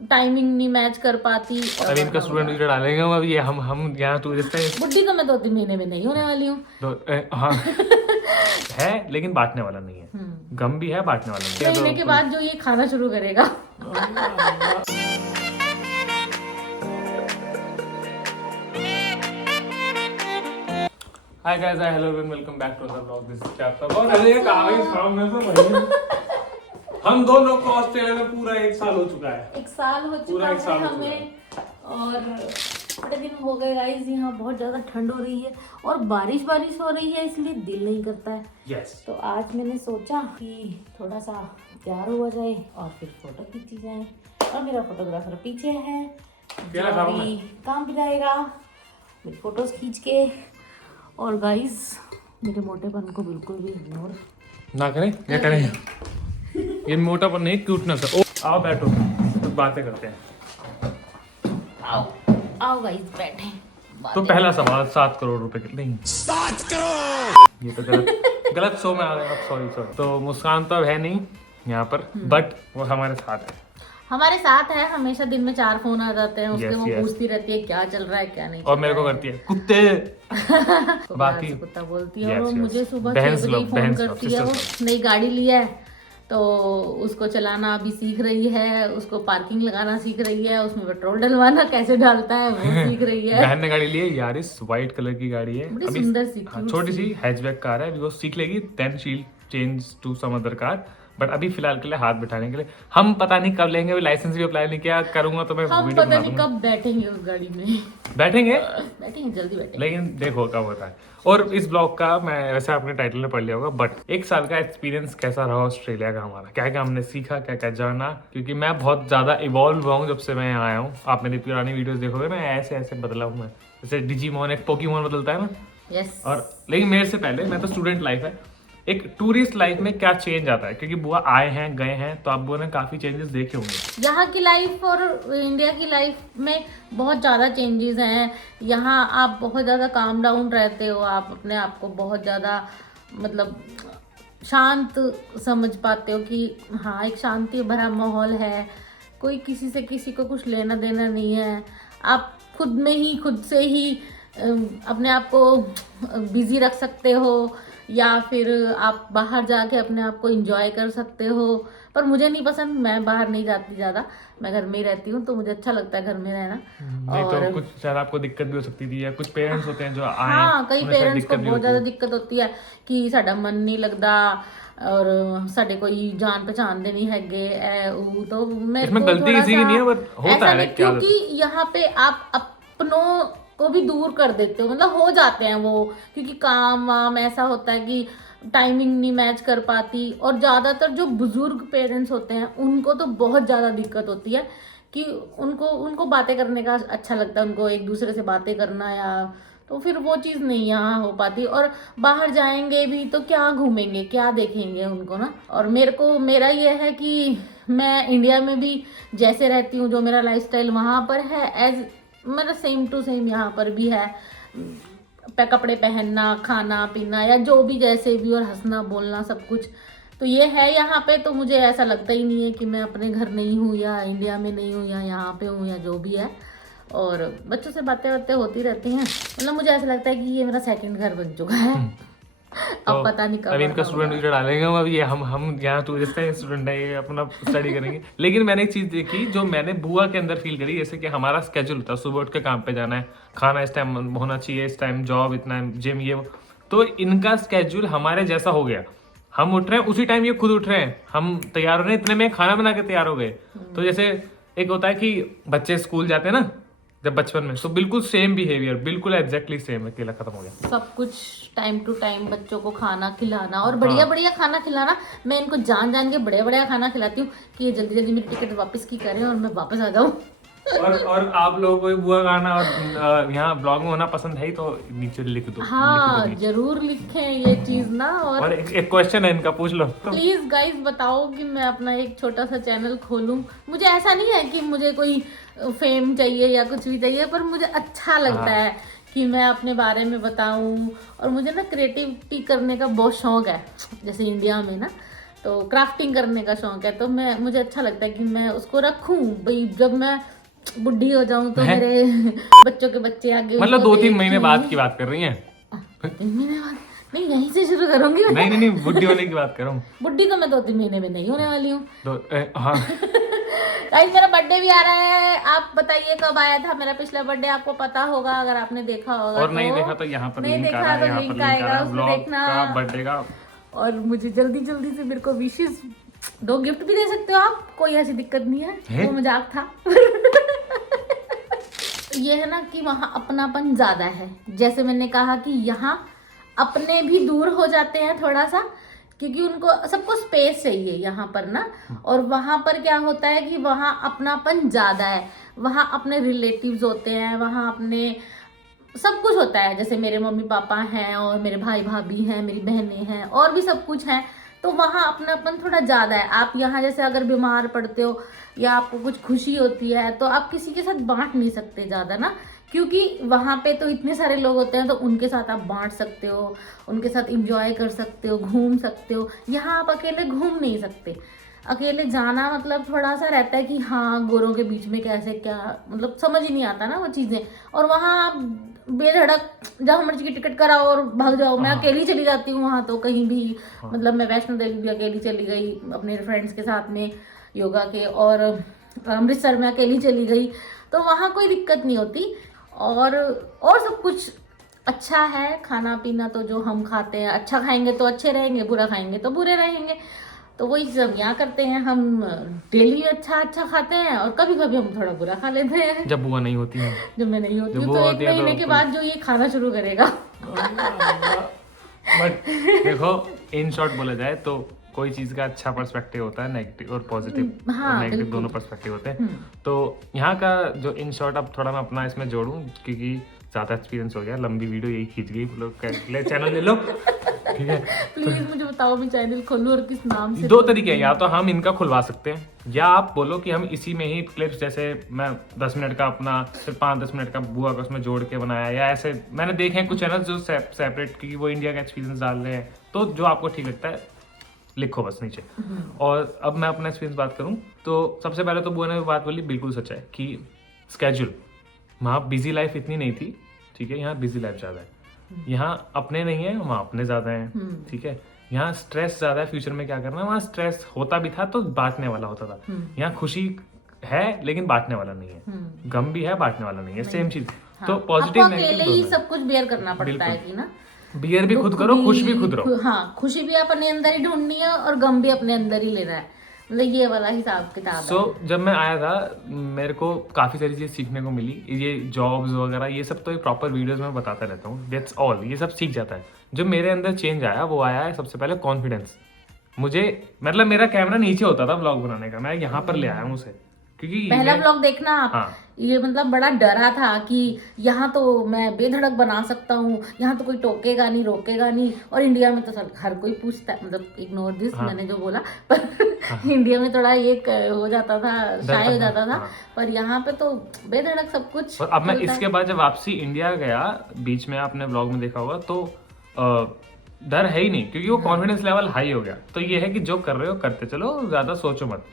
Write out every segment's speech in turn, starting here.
Timing नहीं match कर पाती। अभी इनका स्टूडेंट वीडियो डालेंगे हम। अभी हम यहाँ टूरिस्ट हैं। बुढ़ी तो मैं 2-3 महीने में नहीं होने वाली हूँ। हाँ है, लेकिन बांटने वाला नहीं है। गम भी है, बांटने वाला नहीं है। महीने के बाद जो ये खाना शुरू करेगा। Hi guys, hi, hello and welcome back to the vlog. This is chapter. बहुत अरे कहाँ गई सामने से भाई। हम दोनों को ऑस्ट्रेलिया में पूरा 1 साल हो चुका है। 1 साल हो चुका है हमें, और बड़े दिन हो गए गाइस। यहाँ बहुत ज्यादा ठंड हो रही है और बारिश हो रही है, इसलिए दिल नहीं करता है। Yes. तो आज मैंने सोचा कि थोड़ा सा तैयार हुआ जाए और फिर फोटो खींची जाए। और मेरा फोटोग्राफर पीछे है, अभी काम भी जाएगा मेरी फोटोज खींच के। और गाइस मेरे मोटेपन को बिल्कुल भी इग्नोर ना करें, क्या करें? ये मोटापन नहीं, क्यूटनेस है। ओ आओ बैठो, तो बातें करते हैं। आओ आओ गाइस बैठे। तो पहला सवाल 7 करोड़ रुपए के नहीं, 7 करोड़ ये तो गलत शो में आ गए। सॉरी। तो मुस्कान तो अब है नहीं यहाँ पर, बट वो हमारे साथ है। हमारे साथ है। हमेशा दिन में 4 फोन आ जाते हैं उसके। Yes, वो yes. पूछती रहती है क्या चल रहा है क्या नहीं। और मेरे को करती है कुत्ते बाकी कुत्ता बोलती है। Yes, और yes. मुझे सुबह 6 बहन्स बजे लोग, फोन बहन्स करती लोग, है। वो sisters नई गाड़ी ली है तो उसको चलाना अभी सीख रही है। उसको पार्किंग लगाना सीख रही है, उसमें पेट्रोल डलवाना कैसे डालता है वो सीख रही है। बहन ने गाड़ी ली है यारिस, व्हाइट कलर की गाड़ी है। बड़ी सुंदर सी छोटी सी हैचबैक कार है। अभी वो सीख लेगी, then she will change to some other car. But अभी फिलहाल के लिए हाथ बिठाने के लिए हम पता नहीं कब लेंगे। अभी लाइसेंस भी अप्लाई नहीं किया, करूंगा तो मैं हम वीडियो पता बना नहीं दूंगा। कब बैठेंगे उस गाड़ी में। बैठेंगे जल्दी बैठेंगे, लेकिन देखो कब होता है। और इस ब्लॉग का मैं वैसे अपने टाइटल में पढ़ लिया होगा, बट 1 साल का एक्सपीरियंस कैसा रहा ऑस्ट्रेलिया का हमारा, क्या क्या हमने सीखा, क्या क्या जाना। क्योंकि मैं बहुत ज्यादा इवॉल्व हुआ हूँ जब से मैं यहाँ आया हूँ। आप मेरी पुरानी वीडियोस देखोगे, मैं ऐसे ऐसे बदला हूँ। मैं जैसे डिजीमोन एक पोकेमोन बदलता है ना। यस। और लेकिन मेरे से पहले मैं तो स्टूडेंट लाइफ है, एक टूरिस्ट लाइफ में क्या चेंज आता है, क्योंकि बुआ आए हैं गए हैं तो आप बुआ ने काफी चेंजेस देखे होंगे। यहाँ की लाइफ और इंडिया की लाइफ में बहुत ज़्यादा चेंजेस हैं। यहाँ आप बहुत ज़्यादा काम डाउन रहते हो। आप अपने आप को बहुत ज़्यादा मतलब शांत समझ पाते हो कि हाँ एक शांति भरा माहौल है। कोई किसी से किसी को कुछ लेना देना नहीं है। आप खुद में ही खुद से ही अपने आप को बिजी रख सकते हो, या फिर आप बाहर जाके अपने आप को एंजॉय कर सकते हो। पर मुझे नहीं पसंद, मैं बाहर नहीं जाती ज़्यादा, मैं घर में ही रहती हूँ। तो मुझे अच्छा लगता है घर में रहना। नहीं और तो कुछ शायद आपको दिक्कत भी हो सकती थी, या कुछ पेरेंट्स होते हैं जो आए। हाँ, कई पेरेंट्स को बहुत ज़्यादा दिक्कत होती है कि साडा मन नहीं लगता और साडे कोई जान पहचान दे नहीं है। तो मैं इसमें गलती किसी की नहीं है, बट होता है क्या, क्योंकि यहाँ पे आप अपनों को भी दूर कर देते हो, मतलब हो जाते हैं वो। क्योंकि काम वाम ऐसा होता है कि टाइमिंग नहीं मैच कर पाती। और ज़्यादातर जो बुजुर्ग पेरेंट्स होते हैं उनको तो बहुत ज़्यादा दिक्कत होती है कि उनको बातें करने का अच्छा लगता है, उनको एक दूसरे से बातें करना, या तो फिर वो चीज़ नहीं यहाँ हो पाती। और बाहर जाएंगे भी तो क्या घूमेंगे, क्या देखेंगे उनको ना। और मेरा ये है कि मैं इंडिया में भी जैसे रहती हूँ, जो मेरा लाइफस्टाइल वहाँ पर है, एज मेरा सेम टू सेम यहाँ पर भी है। कपड़े पहनना, खाना पीना, या जो भी जैसे भी, और हंसना बोलना सब कुछ तो ये है यहाँ पे। तो मुझे ऐसा लगता ही नहीं है कि मैं अपने घर नहीं हूँ, या इंडिया में नहीं हूँ, या यहाँ पे हूँ, या जो भी है। और बच्चों से बातें होती रहती हैं। मतलब मुझे ऐसा लगता है कि ये मेरा सेकंड घर बन चुका है। अब पता नहीं कब अभी इनका स्टूडेंट वीडियो डालेंगे हम। अभी हम यहाँ टूरिस्ट हैं, स्टूडेंट है, ये अपना स्टडी करेंगे। लेकिन मैंने एक चीज देखी जो मैंने बुआ के अंदर फील करी, जैसे कि हमारा स्केड्यूल होता है, सुबह उठ के काम पे जाना है, खाना इस टाइम होना चाहिए, इस टाइम जॉब, इतना जिम, ये वो। तो इनका स्केड्यूल हमारे जैसा हो गया। हम उठ रहे हैं उसी टाइम ये खुद उठ रहे हैं, हम तैयार हो रहे हैं इतने में खाना बना के तैयार हो गए। तो जैसे एक होता है कि बच्चे स्कूल जाते हैं ना जब बचपन में, तो बिल्कुल सेम बिहेवियर, बिल्कुल एग्जैक्टली सेम, अकेला खत्म हो गया। सब कुछ टाइम टू टाइम बच्चों को खाना खिलाना, और बढ़िया बढ़िया खाना खिलाना। मैं इनको जान के बढ़िया बढ़िया खाना खिलाती हूँ कि ये जल्दी जल्दी मेरी टिकट वापस की करें और मैं वापस आ जाऊँ। और आप लोगों को बुआ गाना और यहाँ ब्लॉग में होना पसंद है तो नीचे लिख दो। हाँ जरूर लिखें ये चीज ना। और एक क्वेश्चन है इनका, पूछ लो तो। प्लीज गाइस बताओ कि मैं अपना एक छोटा सा चैनल खोलूं। मुझे ऐसा नहीं है कि मुझे कोई फेम चाहिए या कुछ भी चाहिए, पर मुझे अच्छा लगता है कि मैं अपने बारे में बताऊं। और मुझे ना क्रिएटिविटी करने का बहुत शौक है, जैसे इंडिया में ना। तो तो क्राफ्टिंग करने का शौक है, तो मुझे अच्छा लगता है कि मैं उसको रखूं भाई, जब मैं बुढ़ी हो जाऊं तो मेरे बच्चों के बच्चे आगे मतलब उसको 2-3 महीने बाद देखें। की बात कर रही हैं? 2-3 महीने बाद नहीं, यहीं से शुरू करूंगी मैं। नहीं, बुढ़ी होने की बात कर रहा हूँ। बुढ़ी तो मैं 2-3 महीने में नहीं होने वाली हूँ। हाँ। गाइस मेरा बर्थडे भी आ रहा है, आप बताइए कब आया था मेरा पिछला बर्थडे, आपको पता होगा अगर आपने देखा होगा। और नहीं देखा तो यहाँ पर नहीं लिंक आ देखा रहा है, तो यहाँ पर लिंक लिंक आ आएगा, रहा है उसमें ब्लॉग देखना। का, बर्थडे का। और मुझे जल्दी जल्दी से मेरे को विशेष 2 गिफ्ट भी दे सकते हो आप, कोई ऐसी दिक्कत नहीं है, वो मजाक था। ये है ना कि वहाँ अपनापन ज्यादा है, जैसे मैंने कहा कि यहाँ अपने भी दूर हो जाते हैं थोड़ा सा, क्योंकि उनको सबको स्पेस चाहिए यहाँ पर ना। और वहाँ पर क्या होता है कि वहाँ अपनापन ज्यादा है, वहाँ अपने रिलेटिव्स होते हैं, वहाँ अपने सब कुछ होता है, जैसे मेरे मम्मी पापा हैं और मेरे भाई भाभी हैं, मेरी बहनें हैं और भी सब कुछ है, तो वहाँ अपनापन थोड़ा ज़्यादा है। आप यहाँ जैसे अगर बीमार पड़ते हो या आपको कुछ खुशी होती है तो आप किसी के साथ बांट नहीं सकते ज़्यादा ना, क्योंकि वहाँ पे तो इतने सारे लोग होते हैं, तो उनके साथ आप बांट सकते हो, उनके साथ इंजॉय कर सकते हो, घूम सकते हो। यहाँ आप अकेले घूम नहीं सकते, अकेले जाना मतलब थोड़ा सा रहता है कि हाँ गोरों के बीच में कैसे क्या, मतलब समझ ही नहीं आता ना वो चीज़ें। और वहाँ आप बेधड़क जहाँ मर्जी की टिकट कराओ और भाग जाओ। मैं अकेली चली जाती हूँ वहाँ तो कहीं भी, मतलब मैं वैष्णो देवी भी अकेली चली गई अपने फ्रेंड्स के साथ में योगा के, और अमृतसर में अकेली चली गई, तो वहाँ कोई दिक्कत नहीं होती। और सब कुछ अच्छा है, खाना पीना तो जो हम खाते हैं, अच्छा खाएंगे तो अच्छे रहेंगे, बुरा खाएंगे तो बुरे रहेंगे, तो वही सब यहाँ करते हैं। हम डेली अच्छा खाते हैं और कभी कभी हम थोड़ा बुरा खा लेते हैं, जब बुआ नहीं होती है। जब मैं नहीं होती जब हूँ वो तो 1 होती है महीने तो के बाद जो ये खाना शुरू करेगा। बट देखो, इन शॉर्ट बोला जाए तो कोई चीज का अच्छा पर्सपेक्टिव होता है, नेगेटिव और पॉजिटिव। हाँ, और नेगेटिव बिल्कुल। दोनों पर्सपेक्टिव होते हैं। तो यहाँ का जो इन शॉर्ट अब थोड़ा मैं अपना इसमें जोड़ूं, क्योंकि ज्यादा एक्सपीरियंस हो गया, लंबी वीडियो यही खींच गई, लोग ले चैनल ले लो, ठीक है। प्लीज मुझे बताओ मैं चैनल खोलूं और किस नाम से। 2 तरीके हैं, या तो हम इनका खुलवा सकते हैं, या आप बोलो कि हम इसी में ही क्लिप्स, जैसे मैं 10 मिनट का अपना सिर्फ 5-10 मिनट का बुआ का उसमें जोड़ के बनाया, या ऐसे मैंने देखे हैं कुछ चैनल जो सेपरेट, क्योंकि वो इंडिया का एक्सपीरियंस डाल रहे हैं। तो जो आपको ठीक लगता है लिखो बस नीचे। और अब मैं अपना एक्सपीरियंस बात करूं तो सबसे पहले तो बुआ ने बात बोली बिल्कुल सच है कि स्केड्यूल, वहाँ बिजी लाइफ इतनी नहीं थी, ठीक है, यहाँ बिजी लाइफ ज़्यादा है। यहाँ अपने नहीं है, वहाँ अपने ज़्यादा हैं, ठीक है। यहाँ स्ट्रेस ज़्यादा है, फ्यूचर में क्या करना है, वहाँ स्ट्रेस होता भी था तो बांटने वाला होता था। यहाँ खुशी है लेकिन बांटने वाला नहीं है, गम भी है बांटने वाला नहीं है, सेम चीज। तो पॉजिटिव आपको अकेले ही सब कुछ बेयर करना पड़ता है कि ना, बियर भी खुद करो, खुश भी खुद रहो। हाँ, खुशी भी अपने अंदर ही ढूंढनी है और गम भी अपने अंदर ही लेना है, मतलब ये वाला हिसाब किताब है। जब मैं आया था मेरे को काफी सारी चीज सीखने को मिली, ये जॉब्स वगैरह ये सब तो प्रॉपर वीडियोस में बताता रहता हूँ, दैट्स ऑल, ये सब सीख जाता है। जो मेरे अंदर चेंज आया वो आया है सबसे पहले कॉन्फिडेंस। मुझे मतलब मेरा कैमरा नीचे होता था ब्लॉग बनाने का, मैं यहाँ पर ले आया हूँ उसे, क्योंकि पहला ब्लॉग देखना आप। हाँ। ये मतलब बड़ा डरा था कि यहाँ तो मैं बेधड़क बना सकता हूँ, यहाँ तो कोई टोकेगा नहीं, रोकेगा नहीं, और इंडिया में तो सर हर कोई पूछता है, मतलब इग्नोर दिस, मैंने जो बोला, पर इंडिया में थोड़ा ये हो जाता था, शाय हो जाता था, पर यहाँ पे तो बेधड़क सब कुछ। और अब मैं इसके बाद जब वापसी इंडिया गया, बीच में आपने ब्लॉग में देखा होगा, तो डर है ही नहीं, क्योंकि वो कॉन्फिडेंस लेवल हाई हो गया। तो ये है कि जो कर रहे हो करते चलो, ज्यादा सोचो मत।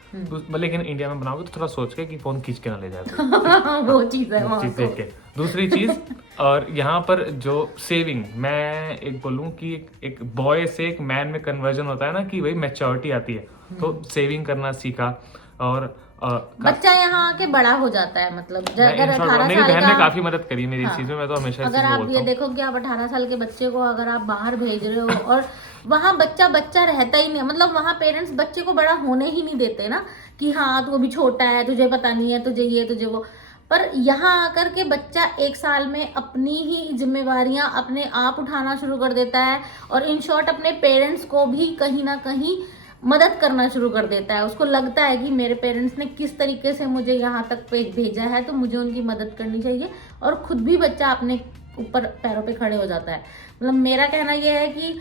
लेकिन इंडिया में बनाओगे तो थोड़ा सोच के कि फोन खींच के ना ले जाए। वो चीज है वहाँ चीज देख के। दूसरी चीज, और यहाँ पर जो सेविंग, मैं एक बोलूँ कि एक बॉय से एक मैन में कन्वर्जन होता है ना, कि भाई मैच्योरिटी आती है, तो सेविंग करना सीखा। और बच्चा यहाँ आके बड़ा हो जाता है, मतलब अगर 18 साल मेरी बहन का, ने काफी मदद करी मेरी इस चीज में, मैं तो हमेशा अगर आप ये देखो कि आप 18 साल के बच्चे को अगर आप बाहर भेज रहे हो और वहाँ बच्चा रहता ही नहीं, मतलब वहाँ पेरेंट्स बच्चे को बड़ा होने ही नहीं देते ना, कि हाँ तू अभी छोटा है, तुझे पता नहीं है, तुझे ये तुझे वो। पर यहाँ आकर के बच्चा 1 साल में अपनी ही जिम्मेवारियां अपने आप उठाना शुरू कर देता है, और इन शॉर्ट अपने पेरेंट्स को भी कहीं ना कहीं मदद करना शुरू कर देता है। उसको लगता है कि मेरे पेरेंट्स ने किस तरीके से मुझे यहाँ तक भेजा है, तो मुझे उनकी मदद करनी चाहिए, और खुद भी बच्चा अपने ऊपर पैरों पे खड़े हो जाता है। मतलब मेरा कहना यह है कि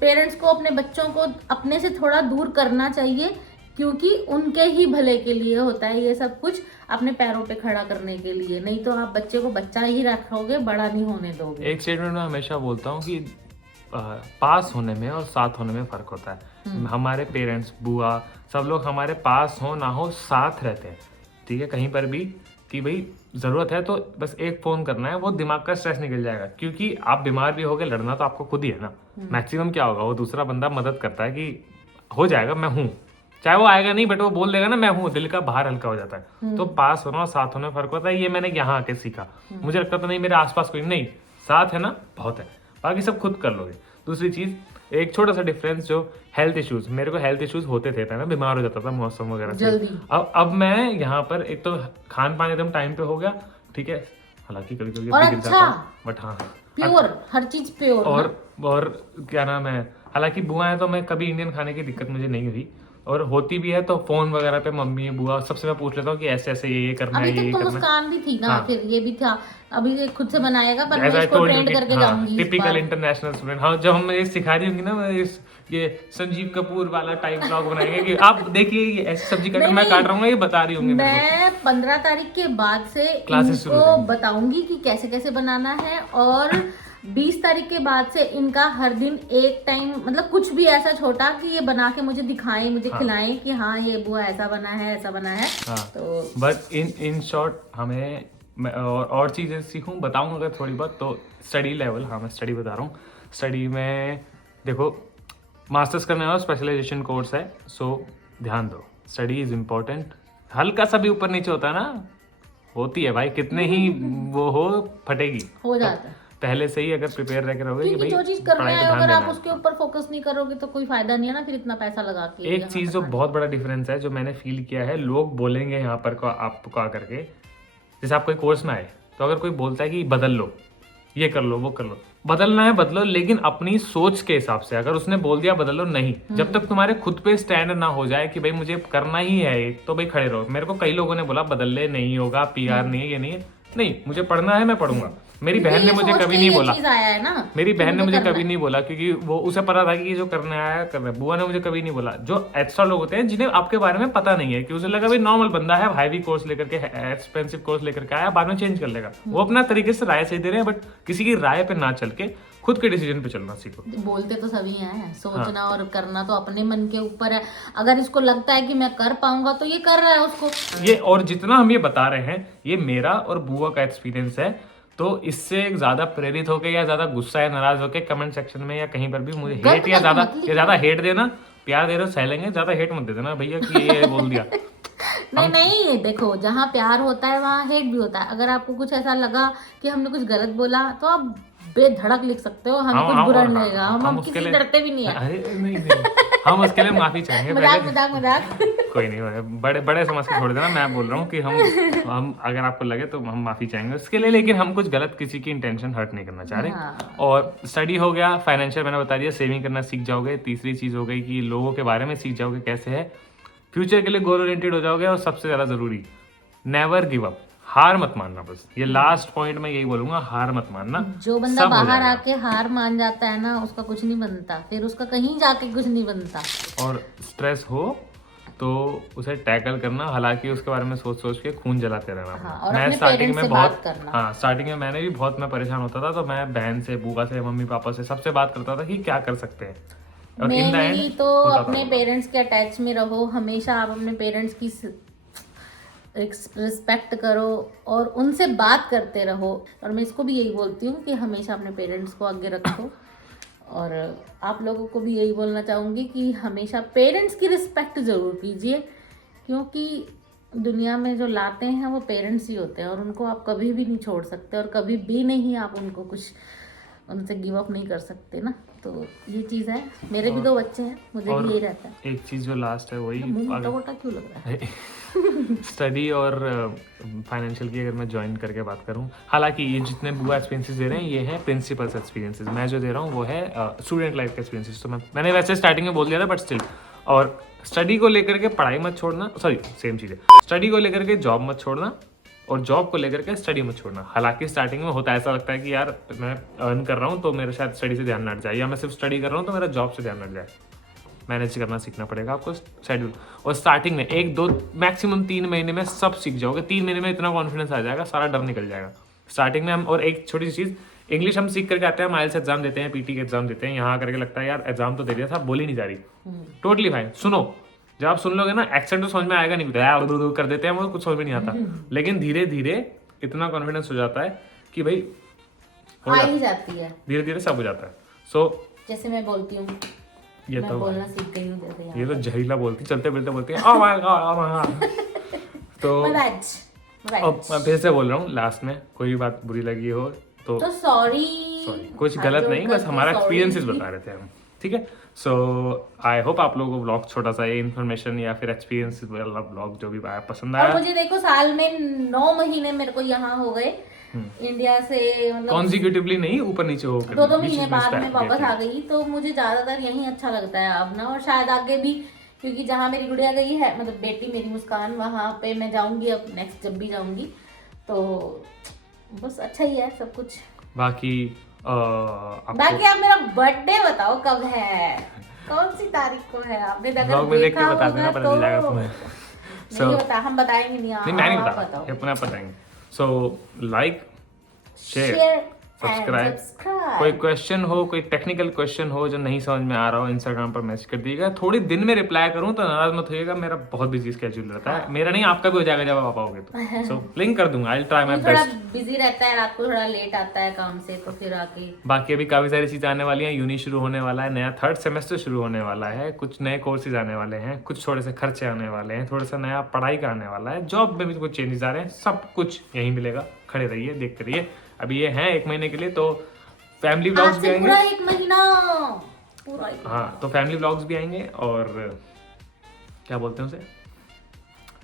पेरेंट्स को अपने बच्चों को अपने से थोड़ा दूर करना चाहिए, क्योंकि उनके ही भले के लिए होता है ये सब कुछ, अपने पैरों पे खड़ा करने के लिए। नहीं तो आप बच्चे को बच्चा ही रखोगे, बड़ा नहीं होने दोगे। एक स्टेटमेंट में हमेशा बोलता हूँ कि पास होने में और साथ होने में फ़र्क होता है। हमारे पेरेंट्स, बुआ, सब लोग हमारे पास हो ना हो साथ रहते हैं, ठीक है, कहीं पर भी कि भाई ज़रूरत है तो बस एक फ़ोन करना है, वो दिमाग का स्ट्रेस निकल जाएगा। क्योंकि आप बीमार भी हो गए, लड़ना तो आपको खुद ही है ना। मैक्सिमम क्या होगा, वो दूसरा बंदा मदद करता है कि हो जाएगा, मैं हूँ, चाहे वो आएगा नहीं बट वो बोल देगा ना मैं हूँ, दिल का भार हल्का हो जाता है। तो पास होना और साथ होने में फर्क होता है, ये मैंने यहाँ आके सीखा। मुझे लगता था नहीं मेरे आसपास कोई नहीं, साथ है ना बहुत है, बाकी सब खुद कर लोगे। दूसरी चीज, एक छोटा सा डिफरेंस, जो हेल्थ इश्यूज, मेरे को हेल्थ इश्यूज होते थे, मैं बीमार हो जाता था मौसम वगैरह से। अब मैं यहाँ पर एक तो खान पान एकदम टाइम पे हो गया, ठीक है, हालांकि कभी कभी गिर जाता हूं, बट हाँ प्योर, हर चीज प्योर। और क्या नाम है, हालांकि बुआ है तो मैं कभी इंडियन खाने की दिक्कत मुझे नहीं हुई, और होती भी है तो फोन वगैरह पे मम्मी बुआ सबसे मैं पूछ लेता हूँ कि ऐसे ऐसे ये करना है, ये करना है। मुस्कान भी थी ना, फिर ये भी था, अभी ये खुद से बनाएगा, पर मैं इसको ट्रेंड करके जाऊंगी। Typical international student. हाँ, जब हम ये सिखा रही होंगी ना, मैं ये संजीव कपूर वाला टाइप ब्लॉग बनाएंगे कि आप देखिए ये ऐसी सब्जी काट मैं काट रहा हूँ, ये बता रही होंगी। मैं 15 तारीख के बाद से इनको बताऊंगी कि कैसे कैसे बनाना है, और 20 तारीख के बाद से इनका हर दिन एक टाइम, मतलब कुछ भी ऐसा छोटा कि ये बना के मुझे दिखाएं, मुझे खिलाएं कि हाँ ये बुआ ऐसा बना है, ऐसा बना है। तो बट इन शॉर्ट हमें और चीजें सीखूं, बताऊं अगर थोड़ी बहुत, तो स्टडी लेवल, हाँ मैं स्टडी बता रहा हूँ। स्टडी में देखो, मास्टर्स करने वाला स्पेशलाइजेशन कोर्स है, सो ध्यान दो, स्टडी इज इम्पोर्टेंट। हल्का सा भी ऊपर नीचे होता है ना, होती है भाई, कितने ही वो हो, फटेगी, हो जाता है। पहले से ही अगर प्रिपेयर रह के रहोगे कि भाई जो चीज कर रहे हैं अगर आप उसके ऊपर फोकस नहीं करोगे तो कोई फायदा नहीं है ना, फिर इतना पैसा लगा के। एक चीज जो बहुत बड़ा डिफरेंस है, जो मैंने फील किया है, लोग बोलेंगे यहाँ पर आपको आकर के, जैसे आप कोई कोर्स में आए तो अगर कोई बोलता है कि बदल लो, ये कर लो, वो कर लो, बदलना है बदलो, लेकिन अपनी सोच के हिसाब से। अगर उसने बोल दिया बदल लो, नहीं, जब तक तुम्हारे खुद पे स्टैंड ना हो जाए कि भाई मुझे करना ही है, तो भाई खड़े रहो। मेरे को कई लोगों ने बोला बदल ले, नहीं होगा, पीआर नहीं है, ये नहीं है, नहीं, मुझे पढ़ना है, मैं पढ़ूंगा। मेरी बहन ने मुझे कभी नहीं बोला, मेरी बहन ने मुझे कभी नहीं बोला, क्योंकि वो उसे पता था कि जो करने आया कर रहा है। बुआ ने मुझे कभी नहीं बोला। जो एक्स्ट्रा लोग होते हैं जिन्हें आपके बारे में पता नहीं है, कि उसे लगा भाई नॉर्मल बंदा है, हैवी कोर्स लेकर के, एक्सपेंसिव कोर्स लेकर के आया, बाद में चेंज कर लेगा, वो अपना तरीके से राय सही दे रहे हैं, बट किसी की राय पे ना चल के खुद के डिसीजन पे चलना सीखो। बोलते तो सभी हैं, सोचना और करना तो अपने मन के ऊपर है। अगर इसको लगता है कि मैं कर पाऊंगा तो ये कर रहा है उसको ये। और जितना हम ये बता रहे हैं, ये मेरा और बुआ का एक्सपीरियंस है, तो इससे ज्यादा प्रेरित होके या ज्यादा गुस्सा या नाराज होके कमेंट सेक्शन में या कहीं पर भी मुझे हेट या ज्यादा हेट देना, प्यार दे रहे हो सह लेंगे, ज्यादा हेट मत दे देना भैया कि ये बोल दिया। नहीं, देखो, जहाँ प्यार होता है वहाँ हेट भी होता है। अगर आपको कुछ ऐसा लगा कि हमने कुछ गलत बोला तो आप बेधड़क लिख सकते हो, हमें कुछ बुरा नहीं लगेगा, हम किसी डरते भी नहीं है। हम उसके लिए माफी चाहेंगे। मजाक कोई नहीं, बड़े समझ के छोड़ देना, मैं बोल रहा हूँ कि हम अगर आपको लगे तो हम माफी चाहेंगे उसके लिए, लेकिन हम कुछ गलत किसी की इंटेंशन हर्ट नहीं करना चाह रहे। और स्टडी हो गया, फाइनेंशियल मैंने बता दिया, सेविंग करना सीख जाओगे। तीसरी चीज हो गई कि लोगों के बारे में सीख जाओगे कैसे है, फ्यूचर के लिए गोल ओरिएंटेड हो जाओगे। और सबसे ज्यादा जरूरी, नेवर गिव अप, हार मत मानना। बस ये लास्ट पॉइंट मैं यही बोलूंगा, हार मत मानना। जो बंदा बाहर आके हार मान जाता है ना, उसका कुछ नहीं बनता, फिर उसका कहीं जाके कुछ नहीं बनता। और स्ट्रेस हो तो उसे टैकल करना, हालांकि उसके बारे में सोच सोच के खून जलाते रहना। और मैं अपने स्टार्टिंग में बहुत करना। स्टार्टिंग में मैंने भी बहुत, मैं परेशान होता था, तो मैं बहन से, बुआ से, मम्मी पापा से, सबसे बात करता था कि क्या कर सकते हैं। और इन द एंड तो अपने पेरेंट्स के अटैच में रहो, हमेशा आप अपने पेरेंट्स की रिस्पेक्ट करो और उनसे बात करते रहो। और मैं इसको भी यही बोलती हूँ कि हमेशा अपने पेरेंट्स को आगे रखो। और आप लोगों को भी यही बोलना चाहूँगी कि हमेशा पेरेंट्स की रिस्पेक्ट ज़रूर कीजिए, क्योंकि दुनिया में जो लाते हैं वो पेरेंट्स ही होते हैं, और उनको आप कभी भी नहीं छोड़ सकते, और कभी भी नहीं आप उनको कुछ उनसे गिव अप नहीं कर सकते ना। तो ये चीज़ है। मेरे भी 2 बच्चे हैं, मुझे भी यही रहता है। एक चीज़ जो लास्ट है वही, मोटा क्यों लग रहा है? स्टडी और फाइनेंशियल की अगर मैं ज्वाइन करके बात करूं, हालांकि ये जितने बुआ एक्सपीरियंसेस दे रहे हैं ये हैं प्रिंसिपल्स एक्सपीरियंसेस, मैं जो दे रहा हूं वो है स्टूडेंट लाइफ के एक्सपीरियंसेस। तो मैंने वैसे स्टार्टिंग में बोल दिया था, बट स्टिल। और स्टडी को लेकर के पढ़ाई मत छोड़ना, सॉरी सेम चीज़ है, स्टडी को लेकर के जॉब मत छोड़ना, और जॉब को लेकर के स्टडी मत छोड़ना। हालांकि स्टार्टिंग में होता है, ऐसा लगता है कि यार मैं अर्न कर रहा हूँ तो मेरा शायद स्टडी से ध्यान न हट जाए, या मैं सिर्फ स्टडी कर रहा हूँ तो मेरा जॉब से ध्यान न हट जाए। मैनेज करना सीखना पड़ेगा आपको शेड्यूल। और स्टार्टिंग में 1-2 मैक्सिमम 3 महीने में सब सीख जाओगे। 3 महीने में इतना कॉन्फिडेंस आ जाएगा, सारा डर निकल जाएगा स्टार्टिंग में हम। और एक छोटी सी चीज़, इंग्लिश हम सीख करके आते हैं, माइल्स एग्जाम देते हैं, पीटी के एग्जाम देते हैं, यहाँ करके लगता है यार एग्जाम तो दे दिया था, बोली नहीं जा रही। टोटली फाइन, सुनो, जब आप सुन लोगे ना एक्सेंट तो समझ में आएगा नहीं, यार कर देते हैं वो, कुछ समझ में नहीं आता, लेकिन धीरे धीरे इतना कॉन्फिडेंस हो जाता है कि भाई आ ही जाती है, धीरे धीरे सब हो जाता है। सो जैसे मैं बोलती हूँ, ये मैं तो बोलना सीख गई हूँ जैसे यहाँ ये तो जहरीला बोलती, चलते फिरते बोलती है, oh my God, oh my God। तो अब मैं फिर से बोल रहा हूँ, लास्ट में कोई भी बात बुरी लगी हो तो सॉरी, कुछ गलत नहीं, बस हमारा एक्सपीरियंसेस बता रहे थे हम, ठीक है। सो आई होप आप लोगों को ब्लॉग छोटा सा ये इन्फॉर्मेशन या फिर एक्सपीरियंस वाला ब्लॉग जो भी आया पसंद और आया। मुझे देखो साल में 9 महीने मेरे को यहाँ हो गए इंडिया से, मतलब कॉन्जिक्यूटिवली नहीं, ऊपर नीचे होकर 2 महीने बाद में वापस आ गई, तो मुझे ज्यादातर यही अच्छा लगता है अब ना, और शायद आगे भी, क्योंकि जहाँ मेरी गुड़िया गई है, मतलब बेटी मेरी मुस्कान, वहाँ पे मैं जाऊंगी अब नेक्स्ट जब भी जाऊंगी, तो बस अच्छा ही है सब कुछ। बाकी बाकी आप मेरा बर्थडे बताओ कब है, कौन सी तारीख को है, आपने अगर ब्लॉग में देख के देखा बता देना, होगा पता चल जाएगा तो तुम्हें। नहीं बता, हम बताएंगे नहीं, नहीं मैं नहीं आप बता, बताओ। ये अपने आप बताएंगे। So like, share, share subscribe. कोई क्वेश्चन हो, कोई टेक्निकल क्वेश्चन हो जो नहीं समझ में आ रहा हो, इंस्टाग्राम पर मैसेज कर दीजिएगा, थोड़ी दिन में रिप्लाई करूं तो नाराज मत होइएगा, मेरा बहुत बिजी स्केड्यूल रहता है, मेरा नहीं आपका भी हो जाएगा जब आप आओगे तो। सो लिंक कर दूंगा, आई ट्राई माय थोड़ा बेस्ट। बिजी रहता है, रात को थोड़ा लेट आता है काम से, तो फिर आके बाकी अभी काफी सारी चीजें आने वाली हैं, यूनी शुरू होने वाला है, नया 3rd सेमेस्टर शुरू होने वाला है, कुछ नए कोर्सेज आने वाले हैं, कुछ थोड़े से खर्चे आने वाले हैं, थोड़ा सा नया पढ़ाई का आने वाला है, जॉब में भी कुछ चेंजेस आ रहे हैं, सब कुछ यहीं मिलेगा, खड़े रहिए, देखते रहिए। अभी ये है 1 महीने के लिए, तो फैमिली व्लॉग्स भी आएंगे, पूरा 1 महीना पूरा हाँ तो फैमिली व्लॉग्स भी आएंगे, और क्या बोलते हैं उसे,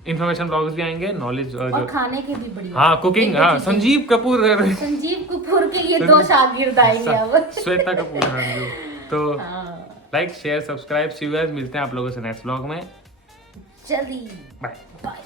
इन्फॉर्मेशन व्लॉग्स भी आएंगे, नॉलेज और खाने के भी बढ़िया, हाँ कुकिंग, हाँ संजीव कपूर संजीव कपूर के ये 2 शागिर्द आएंगे अब। श्वेता कपूर, हाँ जो, तो हाँ, like share subscribe, see you guys, मिलते हैं आप लोगों से नेक्स्ट व्लॉग में, जल्दी बाय। बाय।